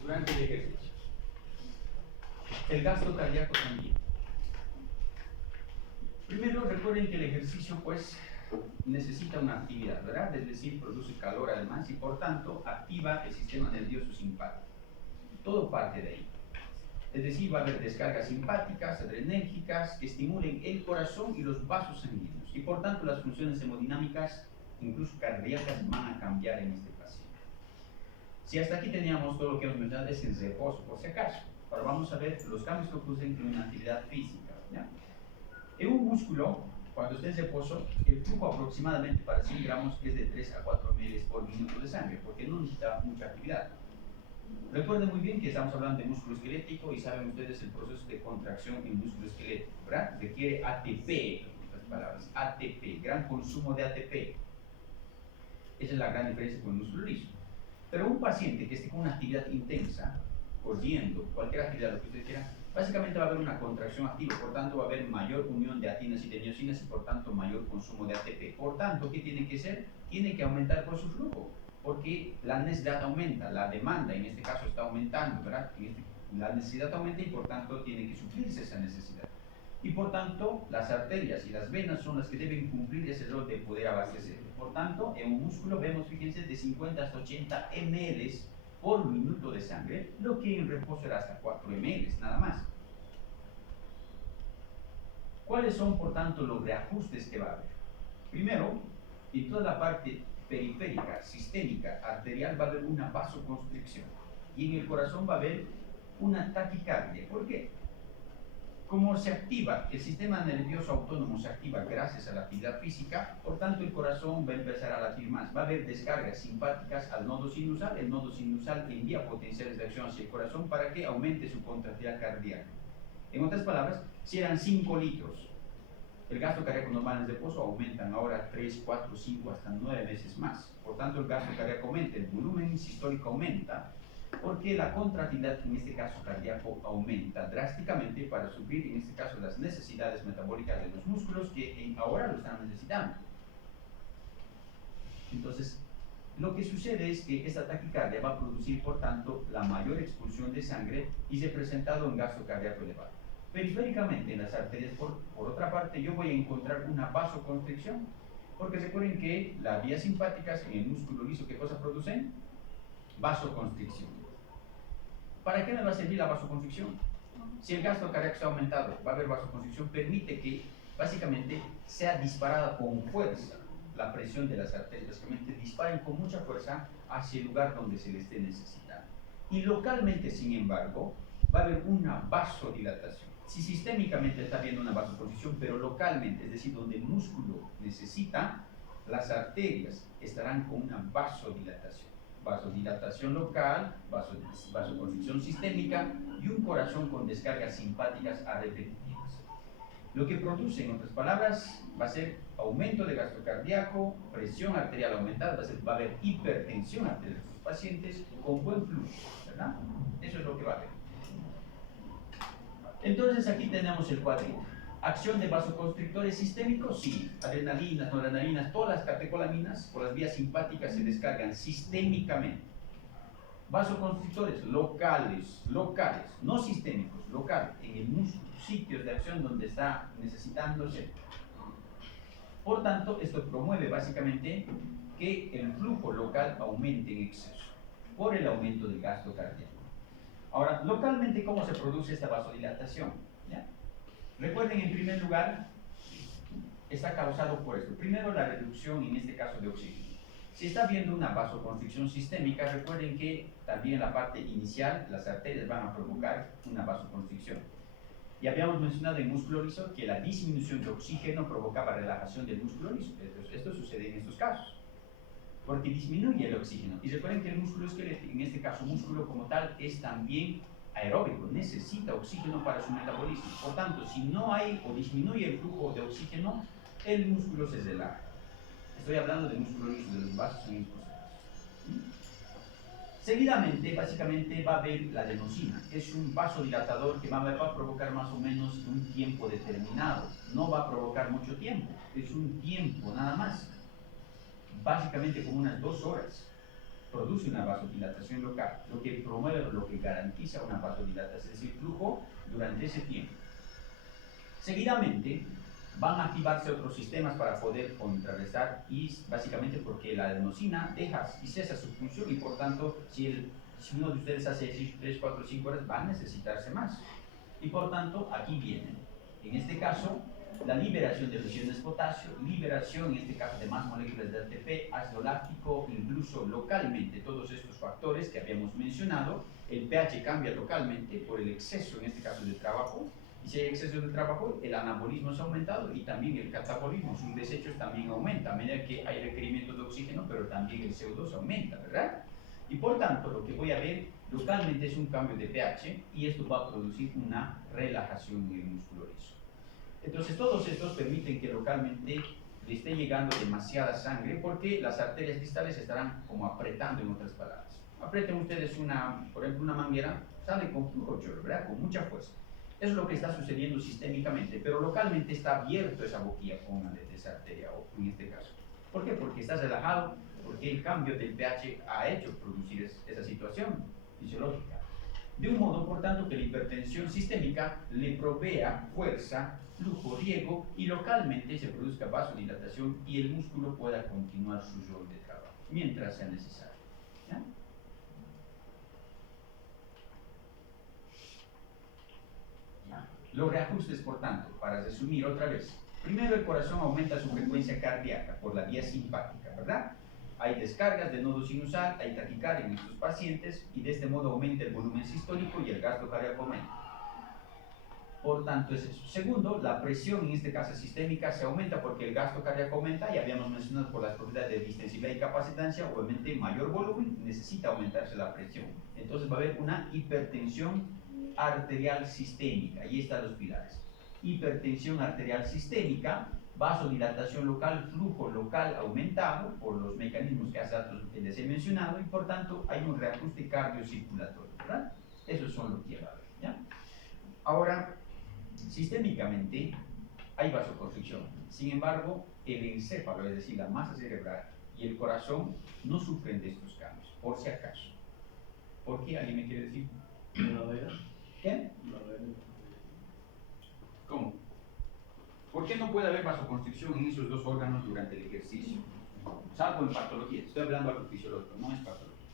durante el ejercicio. El gasto cardíaco también. Primero, recuerden que el ejercicio, pues, necesita una actividad, ¿verdad? Es decir, produce calor además y, por tanto, activa el sistema nervioso simpático. Todo parte de ahí. Es decir, va a haber descargas simpáticas, adrenérgicas, que estimulen el corazón y los vasos sanguíneos. Y, por tanto, las funciones hemodinámicas, incluso cardíacas, van a cambiar en este paciente. Si hasta aquí teníamos todo lo que hemos mencionado, es en reposo, por si acaso. Ahora vamos a ver los cambios que ocurren en una actividad física, ¿ya? En un músculo, cuando esté en reposo, el flujo aproximadamente para 100 gramos es de 3 a 4 ml por minuto de sangre, porque no necesita mucha actividad. Recuerden muy bien que estamos hablando de músculo esquelético y saben ustedes el proceso de contracción en músculo esquelético, ¿verdad? Requiere ATP, en otras palabras, ATP, gran consumo de ATP. Esa es la gran diferencia con el músculo liso. Pero un paciente que esté con una actividad intensa, corriendo, cualquier actividad, lo que usted quiera, básicamente va a haber una contracción activa, por tanto va a haber mayor unión de actinas y de miocinas y por tanto mayor consumo de ATP. Por tanto, ¿qué tiene que hacer? Tiene que aumentar por su flujo, porque la necesidad aumenta, la demanda en este caso está aumentando, ¿verdad? La necesidad aumenta y por tanto tiene que suplirse esa necesidad. Y por tanto, las arterias y las venas son las que deben cumplir ese rol de poder abastecer. Por tanto, en un músculo vemos, fíjense, de 50 hasta 80 ml por minuto de sangre, lo que en reposo era hasta 4 ml, nada más. ¿Cuáles son, por tanto, los reajustes que va a haber? Primero, en toda la parte periférica, sistémica, arterial, va a haber una vasoconstricción. Y en el corazón va a haber una taquicardia. ¿Por qué? Como se activa, el sistema nervioso autónomo se activa gracias a la actividad física, por tanto el corazón va a empezar a latir más. Va a haber descargas simpáticas al nodo sinusal. El nodo sinusal envía potenciales de acción hacia el corazón para que aumente su contractilidad cardíaca. En otras palabras, si eran 5 litros, el gasto cardíaco normal en reposo aumentan ahora 3, 4, 5, hasta 9 veces más. Por tanto, el gasto cardíaco aumenta, el volumen sistólico aumenta, porque la contractilidad, en este caso cardíaco, aumenta drásticamente para suplir, en este caso, las necesidades metabólicas de los músculos que ahora lo están necesitando. Entonces, lo que sucede es que esta taquicardia va a producir, por tanto, la mayor expulsión de sangre y se presenta en gasto cardíaco elevado. Periféricamente, en las arterias, por otra parte, yo voy a encontrar una vasoconstricción, porque recuerden que las vías simpáticas en el músculo liso, ¿qué cosa producen? Vasoconstricción. ¿Para qué me va a servir la vasoconstricción? Si el gasto cardíaco está aumentado, va a haber vasoconstricción, permite que básicamente sea disparada con fuerza la presión de las arterias, básicamente disparen con mucha fuerza hacia el lugar donde se le esté necesitando. Y localmente, sin embargo, va a haber una vasodilatación. Si sistémicamente está habiendo una vasoconstricción, pero localmente, es decir, donde el músculo necesita, las arterias estarán con una vasodilatación. Vasodilatación local, vasoconstricción sistémica y un corazón con descargas simpáticas a repetitivas. Lo que produce, en otras palabras, va a ser aumento de gasto cardíaco, presión arterial aumentada, va a haber hipertensión arterial en los pacientes con buen flujo, ¿verdad? Eso es lo que va a haber. Entonces aquí tenemos el cuadrito. Acción de vasoconstrictores sistémicos, sí. Adrenalinas, noradrenalinas, todas las catecolaminas por las vías simpáticas se descargan sistémicamente. Vasoconstrictores locales, no sistémicos, locales, en el músculo, sitios de acción donde está necesitándose. Por tanto, esto promueve básicamente que el flujo local aumente en exceso por el aumento del gasto cardíaco. Ahora, localmente, ¿cómo se produce esta vasodilatación? ¿Ya? Recuerden, en primer lugar, está causado por esto. Primero, la reducción, en este caso, de oxígeno. Si está habiendo una vasoconstricción sistémica, recuerden que también en la parte inicial las arterias van a provocar una vasoconstricción. Y habíamos mencionado en músculo liso que la disminución de oxígeno provocaba relajación del músculo liso. Esto sucede en estos casos, porque disminuye el oxígeno. Y recuerden que el músculo esquelético, en este caso músculo como tal, es también aeróbico, necesita oxígeno para su metabolismo. Por tanto, si no hay o disminuye el flujo de oxígeno, el músculo se relaja. Estoy hablando de músculo liso, de los vasos sanguíneos. Seguidamente, básicamente, va a haber la adenosina. Es un vasodilatador que va a provocar más o menos un tiempo determinado. No va a provocar mucho tiempo, es un tiempo nada más. Básicamente como unas 2 horas. produce una vasodilatación local, lo que promueve, lo que garantiza una vasodilatación, es decir, flujo durante ese tiempo. Seguidamente, van a activarse otros sistemas para poder contrarrestar, y básicamente porque la adenosina deja y cesa su función, y por tanto, si uno de ustedes hace ejercicio 3, 4, 5 horas, va a necesitarse más. Y por tanto, aquí vienen, en este caso, la liberación de presiones de potasio, liberación en este caso de más moléculas de ATP, ácido láctico, incluso localmente, todos estos factores que habíamos mencionado. El pH cambia localmente por el exceso, en este caso, de trabajo. Y si hay exceso de trabajo, el anabolismo es aumentado y también el catabolismo, sus desechos también aumentan, a medida que hay requerimiento de oxígeno, pero también el CO2 aumenta, ¿verdad? Y por tanto, lo que voy a ver localmente es un cambio de pH, y esto va a producir una relajación en el músculo liso. Entonces, todos estos permiten que localmente le esté llegando demasiada sangre, porque las arterias distales estarán como apretando, en otras palabras. Aprieten ustedes por ejemplo, una manguera, sale con flujo chorro, ¿verdad? Con mucha fuerza. Eso es lo que está sucediendo sistémicamente, pero localmente está abierto esa boquilla, pónganle, de esa arteria, o en este caso. ¿Por qué? Porque está relajado, porque el cambio del pH ha hecho producir esa situación fisiológica. De un modo, por tanto, que la hipertensión sistémica le provea fuerza, flujo, riego, y localmente se produzca vasodilatación y el músculo pueda continuar su rol de trabajo, mientras sea necesario. ¿Ya? Los reajustes, por tanto, para resumir otra vez. Primero, el corazón aumenta su frecuencia cardíaca por la vía simpática, ¿verdad? Hay descargas de nodo sinusal, hay taquicardia en estos pacientes, y de este modo aumenta el volumen sistólico y el gasto cardíaco aumenta. Por tanto, es eso. Segundo, la presión, en este caso sistémica, se aumenta porque el gasto cardíaco aumenta, y habíamos mencionado por las propiedades de distensibilidad y capacitancia, obviamente mayor volumen, necesita aumentarse la presión. Entonces va a haber una hipertensión arterial sistémica, y están los pilares. Hipertensión arterial sistémica, vasodilatación local, flujo local aumentado por los mecanismos que hace rato les he mencionado, y por tanto hay un reajuste cardiocirculatorio, ¿verdad? Esos son los que va a haber, ¿ya? Ahora, sistémicamente hay vasoconstricción. Sin embargo, el encéfalo, es decir, la masa cerebral y el corazón, no sufren de estos cambios, por si acaso. ¿Por qué? ¿Alguien me quiere decir? ¿Qué? ¿Cómo? ¿Por qué no puede haber vasoconstricción en esos dos órganos durante el ejercicio? Salvo en patología. Estoy hablando de algo fisiológico, no es patología.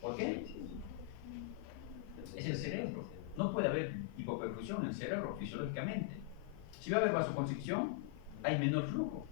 ¿Por qué? Es el cerebro. No puede haber hipoperfusión en el cerebro fisiológicamente. Si va a haber vasoconstricción, hay menor flujo.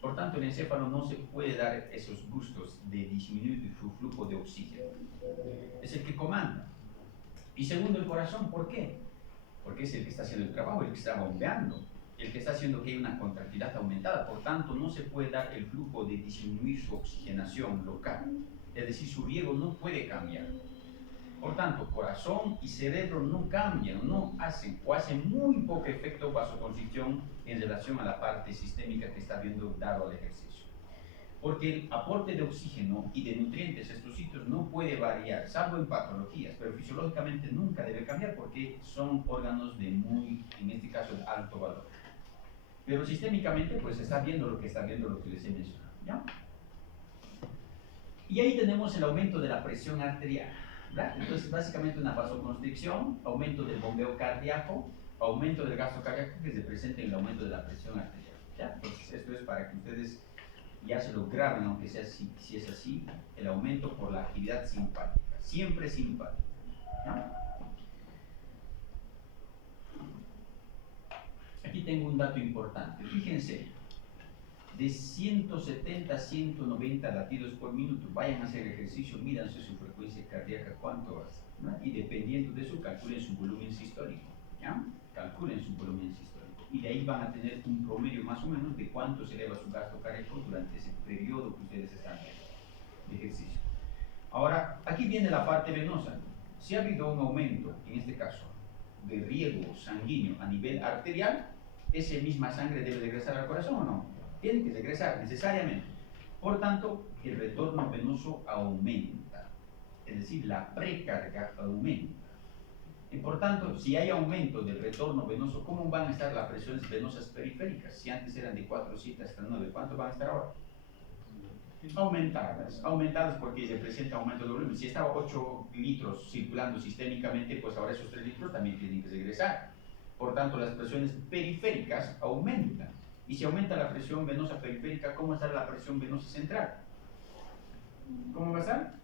Por tanto, el encéfalo no se puede dar esos gustos de disminuir su flujo de oxígeno. Es el que comanda. Y segundo, el corazón. ¿Por qué? Porque es el que está haciendo el trabajo, el que está bombeando, el que está haciendo que haya una contractilidad aumentada. Por tanto, no se puede dar el flujo de disminuir su oxigenación local. Es decir, su riego no puede cambiar. Por tanto, corazón y cerebro no cambian, no hacen, o hacen muy poco efecto vasoconstricción en relación a la parte sistémica que está viendo dado al ejercicio. Porque el aporte de oxígeno y de nutrientes a estos sitios no puede variar, salvo en patologías, pero fisiológicamente nunca debe cambiar porque son órganos de muy, en este caso, de alto valor. Pero sistémicamente, pues está viendo lo que les he mencionado, ¿ya? Y ahí tenemos el aumento de la presión arterial, ¿verdad? Entonces, básicamente una vasoconstricción, aumento del bombeo cardíaco, aumento del gasto cardíaco que se presenta en el aumento de la presión arterial, ¿ya? Entonces, esto es para que ustedes ya se lo graben, aunque sea así, si es así, el aumento por la actividad simpática, siempre simpática, ¿ya? Aquí tengo un dato importante, fíjense, de 170 a 190 latidos por minuto, vayan a hacer ejercicio, mídanse su frecuencia cardíaca, cuánto hace, ¿no? Y dependiendo de eso, calculen su volumen sistólico, ¿ya? Calculen su volumen sistólico. Y de ahí van a tener un promedio más o menos de cuánto se eleva su gasto cardíaco durante ese periodo que ustedes están de ejercicio. Ahora, aquí viene la parte venosa. Si ha habido un aumento, en este caso, de riego sanguíneo a nivel arterial, ¿esa misma sangre debe regresar al corazón o no? Tiene que regresar necesariamente. Por tanto, el retorno venoso aumenta. Es decir, la precarga aumenta. Y por tanto, si hay aumento del retorno venoso, ¿cómo van a estar las presiones venosas periféricas? Si antes eran de 4, 7 hasta 9, ¿cuánto van a estar ahora? Aumentadas porque se presenta aumento de volumen. Si estaba 8 litros circulando sistémicamente, pues ahora esos 3 litros también tienen que regresar. Por tanto, las presiones periféricas aumentan. Y si aumenta la presión venosa periférica, ¿cómo está la presión venosa central? ¿Cómo va a estar?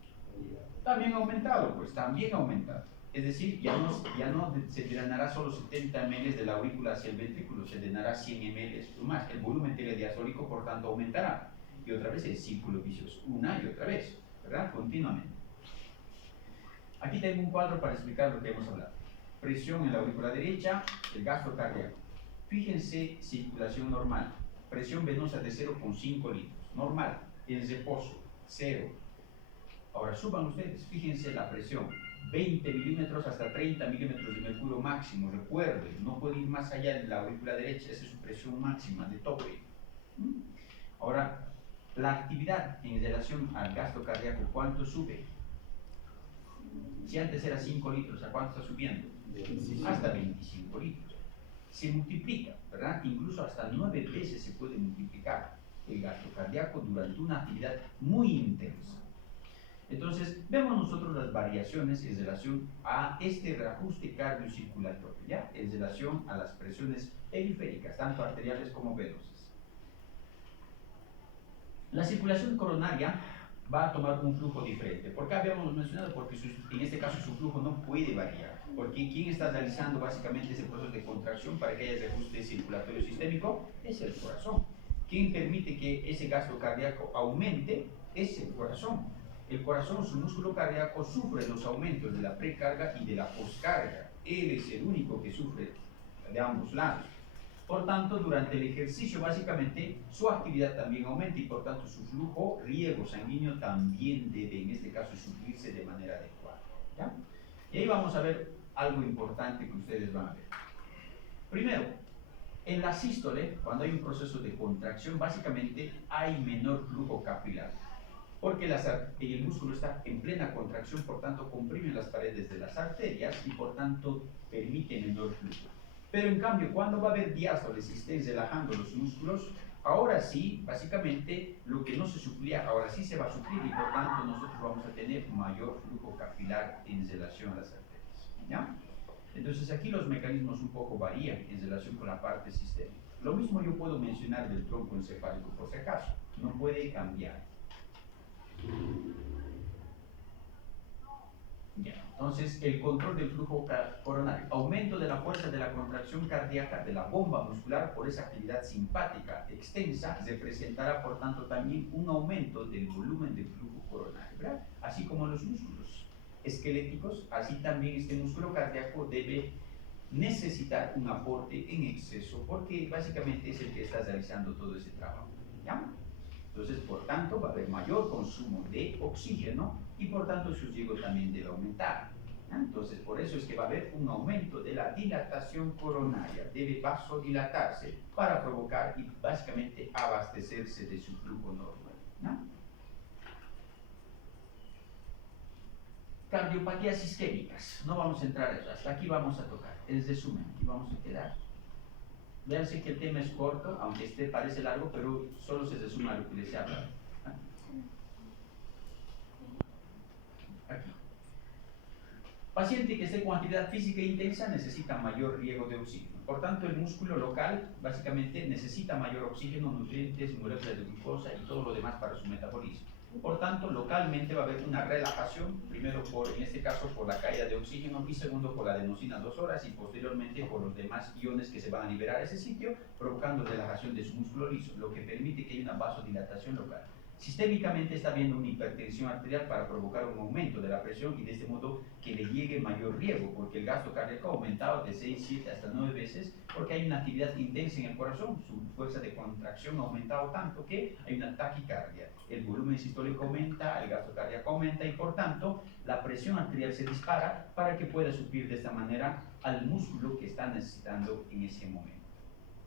También aumentado, pues también aumentado. Es decir, ya no se drenará solo 70 ml de la aurícula hacia el ventrículo, se drenará 100 ml o más. El volumen telediastólico, por tanto, aumentará. Y otra vez el círculo vicioso, una y otra vez, ¿verdad? Continuamente. Aquí tengo un cuadro para explicar lo que hemos hablado. Presión en la aurícula derecha, el gasto cardíaco. Fíjense, circulación normal, presión venosa de 0,5 litros, normal, en reposo, 0. Ahora suban ustedes, fíjense la presión, 20 milímetros hasta 30 milímetros de mercurio máximo, recuerden, no puede ir más allá de la aurícula derecha, esa es su presión máxima de tope. Ahora, la actividad en relación al gasto cardíaco, ¿cuánto sube? Si antes era 5 litros, ¿a cuánto está subiendo? Hasta 25 litros. Se multiplica, ¿verdad? Incluso hasta 9 veces se puede multiplicar el gasto cardíaco durante una actividad muy intensa. Entonces, vemos nosotros las variaciones en relación a este reajuste cardiocirculatorio, ¿ya? En relación a las presiones periféricas, tanto arteriales como venosas. La circulación coronaria va a tomar un flujo diferente. ¿Por qué habíamos mencionado? Porque en este caso su flujo no puede variar. Porque ¿quién está realizando básicamente ese proceso de contracción para que haya reajuste circulatorio sistémico? Es el corazón. ¿Quién permite que ese gasto cardíaco aumente? Es el corazón. El corazón, su músculo cardíaco, sufre los aumentos de la precarga y de la poscarga. Él es el único que sufre de ambos lados. Por tanto, durante el ejercicio, básicamente, su actividad también aumenta y, por tanto, su flujo riego sanguíneo también debe, en este caso, suplirse de manera adecuada. ¿Ya? Y ahí vamos a ver algo importante que ustedes van a ver. Primero, en la sístole, cuando hay un proceso de contracción, básicamente hay menor flujo capilar. Porque el músculo está en plena contracción, por tanto, comprime las paredes de las arterias y, por tanto, permite menor flujo. Pero en cambio, cuando va a haber diástole, si estén relajando los músculos, ahora sí, básicamente, lo que no se suplía, ahora sí se va a suplir y por tanto nosotros vamos a tener mayor flujo capilar en relación a las arterias. ¿Ya? Entonces aquí los mecanismos un poco varían en relación con la parte sistémica. Lo mismo yo puedo mencionar del tronco encefálico por si acaso, no puede cambiar. Ya, entonces, el control del flujo coronario, aumento de la fuerza de la contracción cardíaca de la bomba muscular por esa actividad simpática extensa, representará por tanto también un aumento del volumen del flujo coronario, ¿verdad? Así como los músculos esqueléticos, así también este músculo cardíaco debe necesitar un aporte en exceso, porque básicamente es el que está realizando todo ese trabajo, ¿ya? Entonces, por tanto, va a haber mayor consumo de oxígeno y por tanto su riego también debe aumentar. Entonces, por eso es que va a haber un aumento de la dilatación coronaria, debe vasodilatarse para provocar y básicamente abastecerse de su flujo normal. ¿No? Cardiopatías isquémicas, no vamos a entrar a eso, hasta aquí vamos a tocar, el resumen, aquí vamos a quedar. Véanse que el tema es corto, aunque parece largo, pero solo se resume a lo que les he hablado. Aquí. Paciente que esté con actividad física intensa necesita mayor riego de oxígeno. Por tanto, el músculo local básicamente necesita mayor oxígeno, nutrientes, moléculas de glucosa y todo lo demás para su metabolismo. Por tanto, localmente va a haber una relajación, primero en este caso por la caída de oxígeno y segundo por la adenosina 2 horas y posteriormente por los demás iones que se van a liberar a ese sitio, provocando relajación de su músculo liso, lo que permite que haya una vasodilatación local. Sistémicamente está habiendo una hipertensión arterial para provocar un aumento de la presión y de este modo que le llegue mayor riego, porque el gasto cardíaco ha aumentado de 6, 7 hasta 9 veces porque hay una actividad intensa en el corazón, su fuerza de contracción ha aumentado tanto que hay una taquicardia, el volumen sistólico aumenta, el gasto cardíaco aumenta y por tanto la presión arterial se dispara para que pueda suplir de esta manera al músculo que está necesitando en ese momento.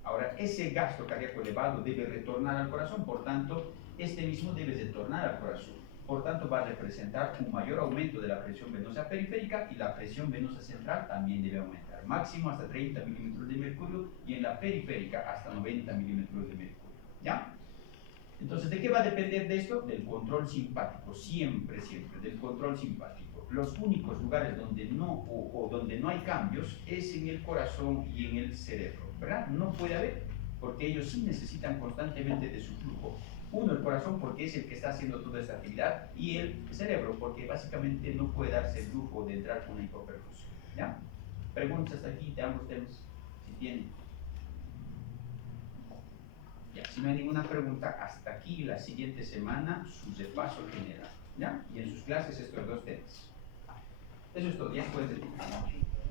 Ahora, ese gasto cardíaco elevado debe retornar al corazón, por tanto, este mismo debe retornar al corazón. Por tanto, va a representar un mayor aumento de la presión venosa periférica y la presión venosa central también debe aumentar. Máximo hasta 30 milímetros de mercurio y en la periférica hasta 90 milímetros de mercurio. ¿Ya? Entonces, ¿de qué va a depender de esto? Del control simpático, siempre, del control simpático. Los únicos lugares donde no, o donde no hay cambios es en el corazón y en el cerebro, ¿verdad? No puede haber, porque ellos sí necesitan constantemente de su flujo. Uno, el corazón, porque es el que está haciendo toda esta actividad, y el cerebro, porque básicamente no puede darse el lujo de entrar con una hipoperfusión, ¿ya? Preguntas hasta aquí de ambos temas, si tienen. Ya, si no hay ninguna pregunta, hasta aquí la siguiente semana su repaso general, ¿ya? Y en sus clases estos dos temas. Eso es todo, ya puedes decir.